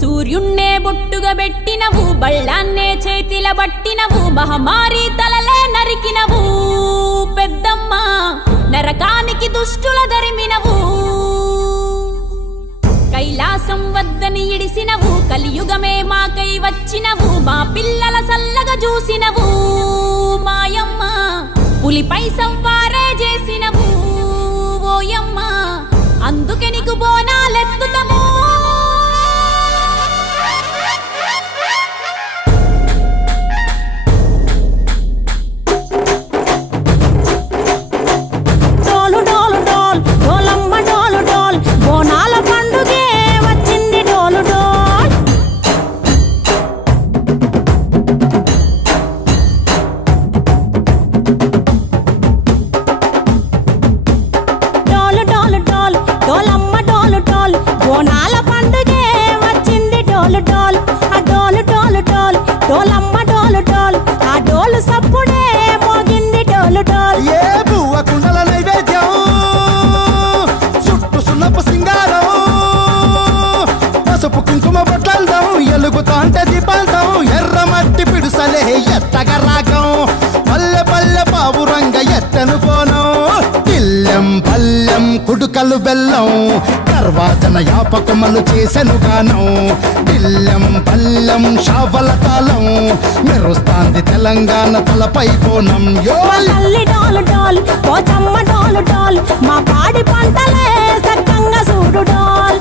సూర్యున్నే బొట్టుగా పెట్టినవు, బళ్ళాన్నే చేతిల పట్టినవు, మహమారి తలలే నరికినవు పెద్దమ్మ, నరకానికి దుష్టుల దరిమినవు. కైలాసం వద్దని ఇడిసినవు, కలియుగమే మాకై వచ్చినవు, మా పిల్లల సల్లగా చూసినవు మాయమ్మ, పులిపై సవ్వారే చేసినవు ఓయమ్మ, అందుకే నీకు బోనాలెత్తుతము. ఎలుగుతాంటే దీపాంతం ఎర్రమట్టి పిడుసలే ఎత్తగ రాగం, పల్లె పల్లె పావురంగ ఎత్తను పోనం, పిల్లెం పల్లెం కుడుకలు బెల్లం, తర్వాతన యాపకమలు చేసెను గానం, పిల్లెం పల్లెం షావల తాళం, మెరుస్తాంది తెలంగాణ తలపై కోణం. మా పాడి పంటలే సక్కంగా చూడు డాల్.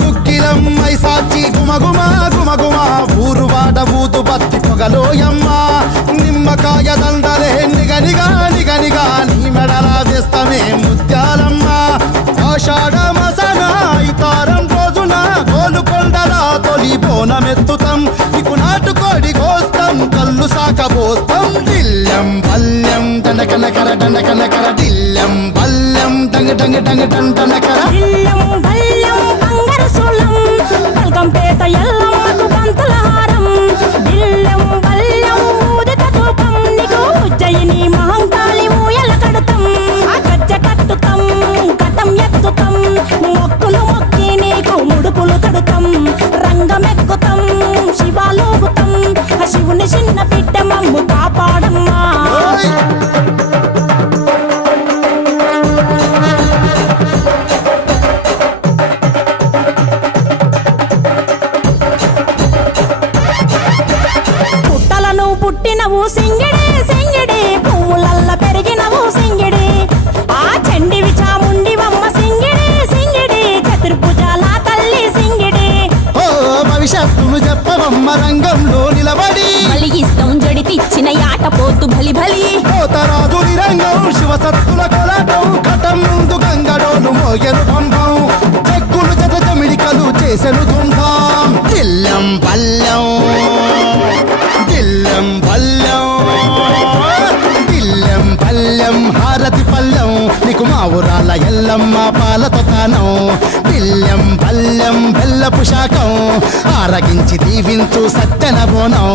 దుక్కిలమ్మై సాచి గుమగుమ గుమగుమ, ఊరు వాడ ఊదు బత్తి పొగలోయమ్మ, నిమ్మకాయ దండలే నిగనిగా నిగనిగా, నీ మెడలా వేస్తమే ముత్యాలమ్మ, ఆషాఢ మసన ఇతారం రోజున గోలుకొండలా తొలి బోనమెత్తుతాం, నీకు నాటుకోడి కోస్తాం, కళ్ళు సాకబోస్తాం, దిల్లెం పల్లెం దండకనకర దండకనకర, దిల్లెం పల్లెం డంగ డంగ డంగ డండనకర, పల్కంపేట ఎల్లమ్మకు పంతుల హారం, బిల్లెం బల్లెం ఊదిత ధూపం, నీకు ఉజ్జయిని మహంకాళి ఊయల కడుతాం, గజ్జ కట్టుతాం కటం ఎత్తుతాం, మొక్కులు మొక్కి నీకు ముడుపులు కడుతాం, రంగమెక్కుతాం శివాలోగుతాం, శివుని చిన్న బిడ్డ మమ్ము కాపాడమ్మా. పుట్టినవు సింగిడి సింగిడి, పువ్వులల్ల పెరిగినవు సింగిడి, ఆ చండివి చాముండివమ్మ సింగిడి సింగిడి, చతుర్భుజాల తల్లి సింగిడి. ఓ భవిష్యత్తును చెప్పవమ్మ రంగంలో నిలబడి, బలిగిస్తాం జడితిచ్చిన యాట పోతు బలి బలి, పోతరాజు నిరంగం శివసత్తుల కొలాటం, ఘటం ముందు గంగడోను మోగెను పంపం, చెక్కులు జత జమిడికలు చేసెను తుంటాం, దిల్లెం పల్లెం దిల్లెం పల్లెం దిల్లెం పల్లెం హారతి పల్లెం, నీకు మా ఊరాల ఎల్లమ్మ పాలతో తానం, దిల్లెం పల్లెం బెల్లపు శాఖం, ఆరగించి దీవించు సత్తెన బోనం.